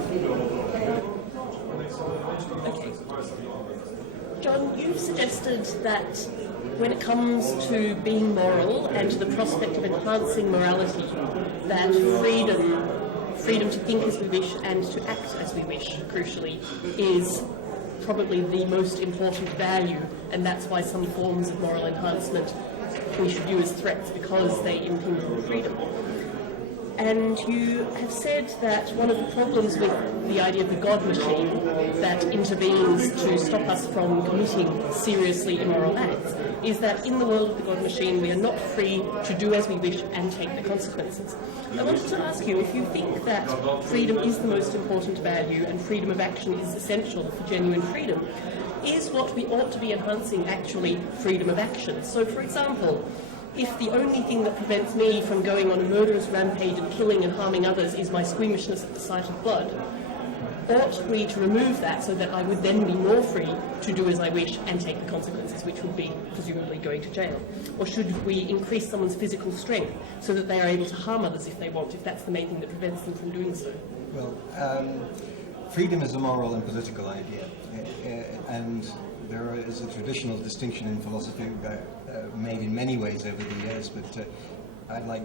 Okay. John, you've suggested that when it comes to being moral and to the prospect of enhancing morality, that freedom to think as we wish and to act as we wish, crucially, is probably the most important value, and that's why some forms of moral enhancement we should view as threats because they impinge on freedom. And you have said that one of the problems with the idea of the God machine that intervenes to stop us from committing seriously immoral acts is that in the world of the God machine we are not free to do as we wish and take the consequences. I wanted to ask you if you think that freedom is the most important value and freedom of action is essential for genuine freedom. Is what we ought to be enhancing actually freedom of action? So, for example, if the only thing that prevents me from going on a murderous rampage and killing and harming others is my squeamishness at the sight of blood, ought we to remove that so that I would then be more free to do as I wish and take the consequences, which would be presumably going to jail? Or should we increase someone's physical strength so that they are able to harm others if they want, if that's the main thing that prevents them from doing so? Well, freedom is a moral and political idea, and there is a traditional distinction in philosophy made in many ways over the years, but I like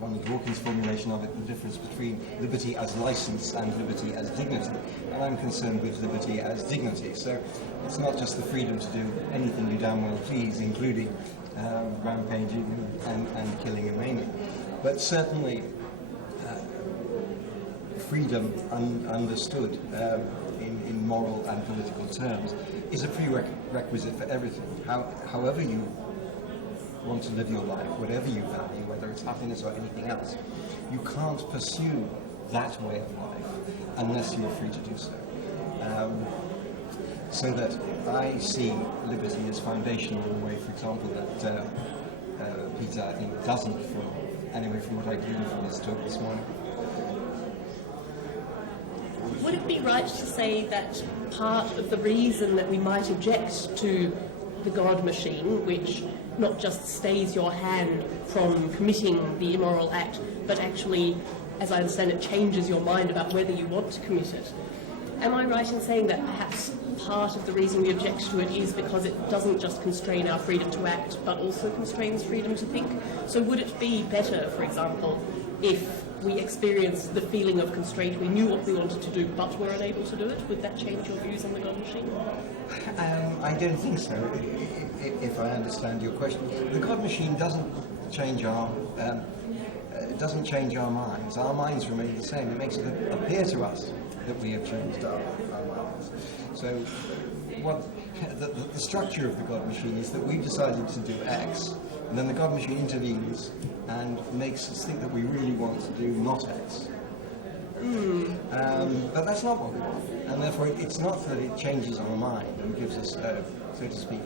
Ronald Dworkin's formulation of it, the difference between liberty as license and liberty as dignity. And I'm concerned with liberty as dignity. So it's not just the freedom to do anything you damn well please, including rampaging and killing and maiming. But certainly freedom understood in moral and political terms is a prerequisite for everything. However you want to live your life, whatever you value, whether it's happiness or anything else, you can't pursue that way of life unless you're free to do so. So that I see liberty as foundational in a way, for example, that Peter, I think, doesn't, from what I gleaned from his talk this morning. Would it be right to say that part of the reason that we might object to the God machine, which not just stays your hand from committing the immoral act, but actually, as I understand it, changes your mind about whether you want to commit it? Am I right in saying that perhaps part of the reason we object to it is because it doesn't just constrain our freedom to act, but also constrains freedom to think? So would it be better, for example, if we experienced the feeling of constraint, we knew what we wanted to do, but were unable to do it? Would that change your views on the God machine? I don't think so, if I understand your question. The God machine doesn't change our minds. Our minds remain the same. It makes it appear to us that we have changed our minds. So what the structure of the God machine is that we've decided to do X, and then the God machine intervenes and makes us think that we really want to do not X. But that's not what we want, and therefore it's not that it changes our mind and gives us, so to speak,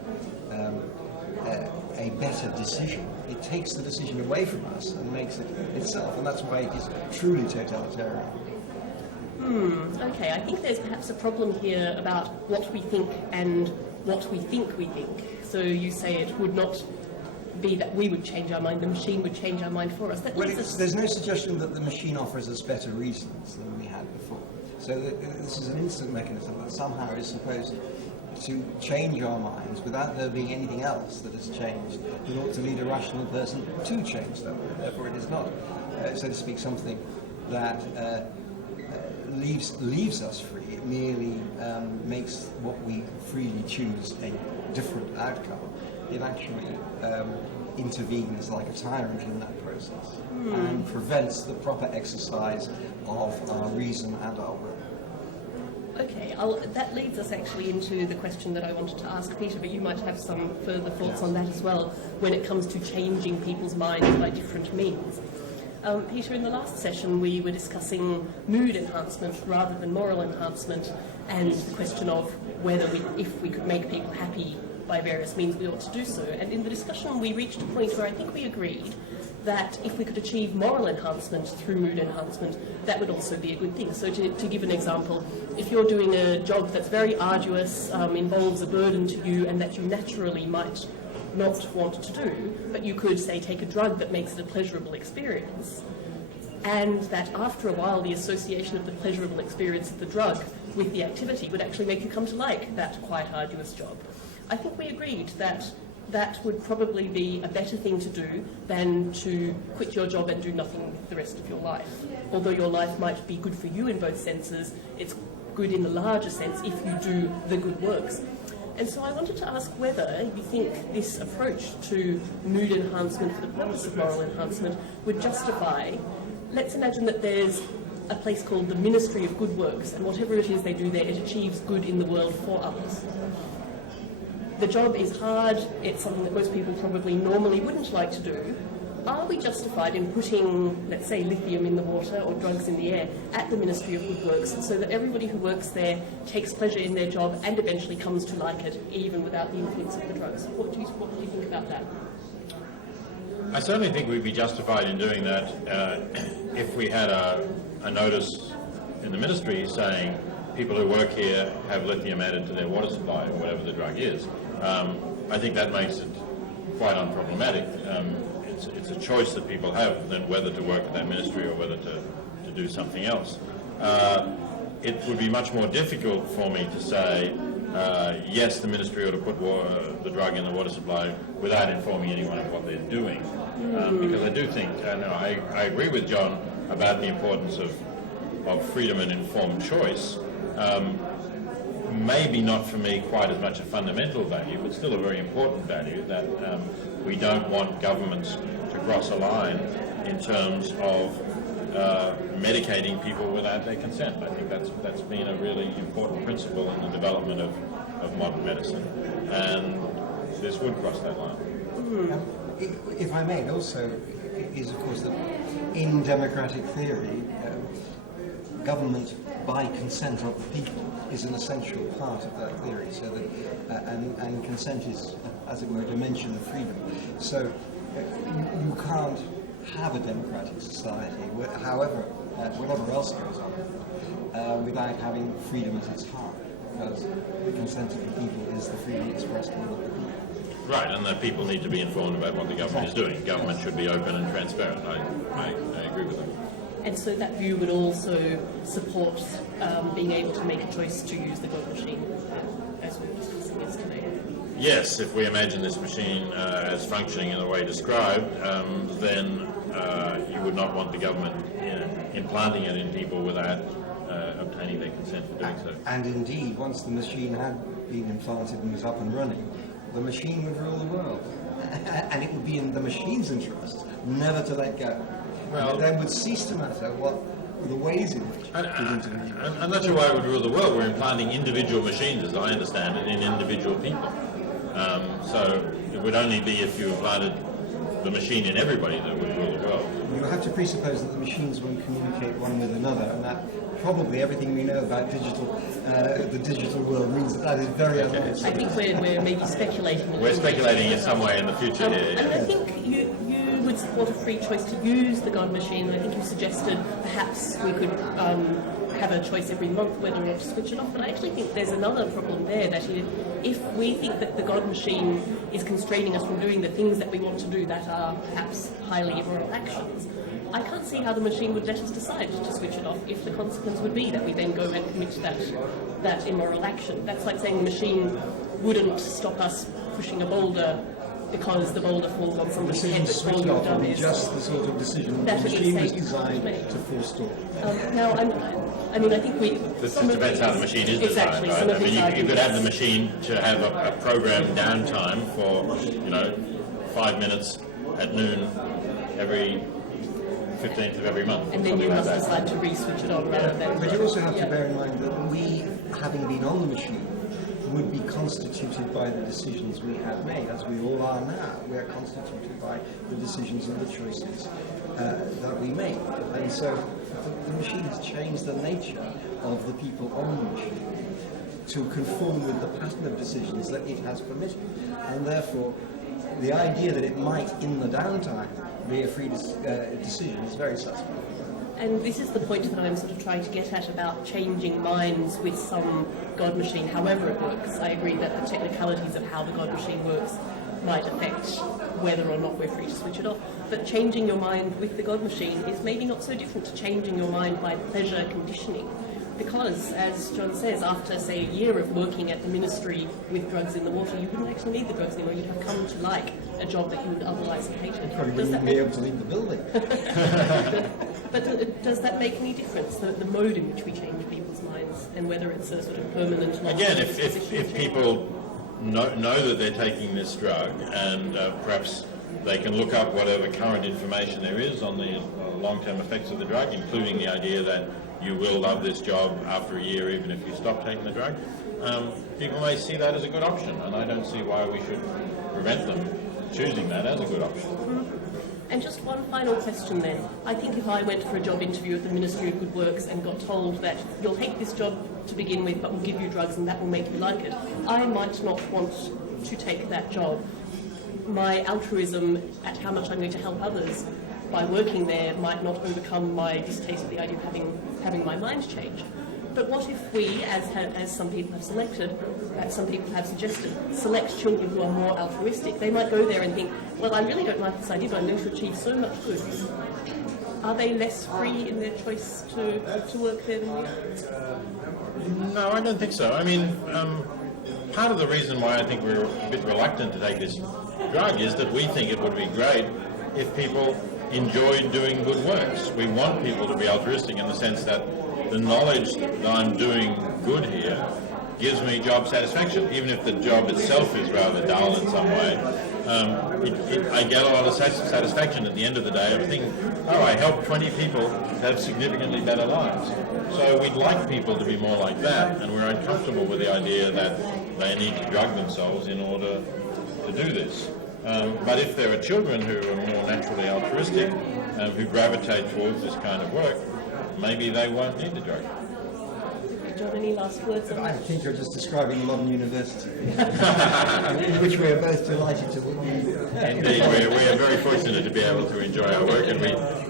a better decision. It takes the decision away from us and makes it itself, and that's why it is truly totalitarian. Okay, I think there's perhaps a problem here about what we think and what we think we think. So you say it would not be that we would change our mind, the machine would change our mind for us. There's no suggestion that the machine offers us better reasons than we had before. So this is an instant mechanism that somehow is supposed to change our minds without there being anything else that has changed in order to lead a rational person to change them. Therefore it is not, so to speak, something that leaves us free. It merely makes what we freely choose a different outcome. It actually intervenes like a tyrant in that process and prevents the proper exercise of our reason and our will. Okay, that leads us actually into the question that I wanted to ask Peter, but you might have some further thoughts on that as well when it comes to changing people's minds by different means. Peter, in the last session we were discussing mood enhancement rather than moral enhancement, and the question of whether if we could make people happy by various means we ought to do so. And in the discussion we reached a point where I think we agreed that if we could achieve moral enhancement through mood enhancement, that would also be a good thing. So to give an example, if you're doing a job that's very arduous, involves a burden to you and that you naturally might not want to do, but you could, say, take a drug that makes it a pleasurable experience, and that after a while the association of the pleasurable experience of the drug with the activity would actually make you come to like that quite arduous job. I think we agreed that that would probably be a better thing to do than to quit your job and do nothing the rest of your life. Although your life might be good for you in both senses, it's good in the larger sense if you do the good works. And so I wanted to ask whether you think this approach to mood enhancement for the purpose of moral enhancement would justify, let's imagine that there's a place called the Ministry of Good Works, and whatever it is they do there, it achieves good in the world for others. The job is hard, it's something that most people probably normally wouldn't like to do. Are we justified in putting, let's say, lithium in the water or drugs in the air at the Ministry of Good Works so that everybody who works there takes pleasure in their job and eventually comes to like it, even without the influence of the drugs? What do you think about that? I certainly think we'd be justified in doing that if we had a notice in the ministry saying people who work here have lithium added to their water supply or whatever the drug is. I think that makes it quite unproblematic. It's a choice that people have then whether to work at that ministry or whether to do something else. It would be much more difficult for me to say, yes, the ministry ought to put the drug in the water supply without informing anyone of what they're doing. Because I do think, I agree with John about the importance of freedom and informed choice. Maybe not for me quite as much a fundamental value, but still a very important value that we don't want governments to cross a line in terms of medicating people without their consent. I think that's been a really important principle in the development of modern medicine, and this would cross that line. If I may, also is of course that in democratic theory, government by consent of the people is an essential part of that theory. So that and consent is, as it were, a dimension of freedom. So you can't have a democratic society, however, whatever else goes on, without having freedom at its heart, because the consent of the people is the freedom expressed in the people. Right, and the people need to be informed about what the government is doing. Government should be open and transparent. I agree with that. And so that view would also support being able to make a choice to use the God machine, as we were discussing yesterday. Yes, if we imagine this machine as functioning in the way described, then you would not want the government implanting it in people without obtaining their consent for doing so. And indeed, once the machine had been implanted and was up and running, the machine would rule the world. And it would be in the machine's interest never to let go. Well, then would cease to matter what the ways in which I'm not sure why it would rule the world. We're implanting individual machines, as I understand it, in individual people. So it would only be if you implanted the machine in everybody that would rule the world. You have to presuppose that the machines won't communicate one with another, and that probably everything we know about the digital world means that is very unlikely. I think we're maybe speculating. We're speculating in some way in the future here. And I think you would support a free choice to use the God machine. I think you suggested perhaps we could have a choice every month whether or not to switch it off. But I actually think there's another problem there, that if we think that the God machine is constraining us from doing the things that we want to do that are perhaps highly immoral actions, I can't see how the machine would let us decide to switch it off if the consequence would be that we then go and commit that immoral action. That's like saying the machine wouldn't stop us pushing a boulder because the boulder falls on somebody's head before you've done it. Just the sort of decision that the machine was designed to forestall. Now, I think we... This depends how the machine is designed, exactly, right? I mean, you could have the machine to have a program downtime for, 5 minutes at noon every 15th of every month. And then you must decide to re-switch it on rather than... But you also have to bear in mind that we, having been on the machine, would be constituted by the decisions we have made, as we all are now. We are constituted by the decisions and the choices that we make. And so the machine has changed the nature of the people on the machine to conform with the pattern of decisions that it has permitted. And therefore, the idea that it might, in the downtime, be a free decision is very suspect. And this is the point that I'm sort of trying to get at about changing minds with some God machine, however it works. I agree that the technicalities of how the God machine works might affect whether or not we're free to switch it off. but changing your mind with the God machine is maybe not so different to changing your mind by pleasure conditioning. Because, as John says, after, say, a year of working at the ministry with drugs in the water, you wouldn't actually need the drugs anymore. You'd have come to like a job that you would otherwise have hated. Probably wouldn't be able to leave the building. But does that make any difference, the mode in which we change people's minds, and whether it's a sort of permanent... Again, if people know that they're taking this drug, and perhaps they can look up whatever current information there is on the long-term effects of the drug, including the idea that you will love this job after a year even if you stop taking the drug, people may see that as a good option, and I don't see why we should prevent them choosing that as a good option. And just one final question then. I think if I went for a job interview at the Ministry of Good Works and got told that you'll hate this job to begin with, but we'll give you drugs and that will make you like it, I might not want to take that job. My altruism at how much I'm going to help others by working there might not overcome my distaste for the idea of having my mind change. But what if we, as some people have selected, some people have suggested, select children who are more altruistic? They might go there and think, well, I really don't like this idea, but I'm going to achieve so much good. Are they less free in their choice to work there than we are? No, I don't think so. I mean, part of the reason why I think we're a bit reluctant to take this drug is that we think it would be great if people enjoyed doing good works. We want people to be altruistic in the sense that the knowledge that I'm doing good here gives me job satisfaction, even if the job itself is rather dull in some way. I get a lot of satisfaction at the end of the day of thinking, oh, I helped 20 people have significantly better lives. So we'd like people to be more like that, and we're uncomfortable with the idea that they need to drug themselves in order to do this. But if there are children who are more naturally altruistic, who gravitate towards this kind of work, maybe they won't need the drug. John, any last words on I that? think you're just describing modern university, in which we are both delighted to be. Indeed, we are very fortunate to be able to enjoy our work, and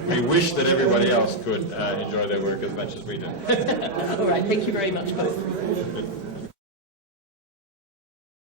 we wish that everybody else could enjoy their work as much as we do. All right, thank you very much both.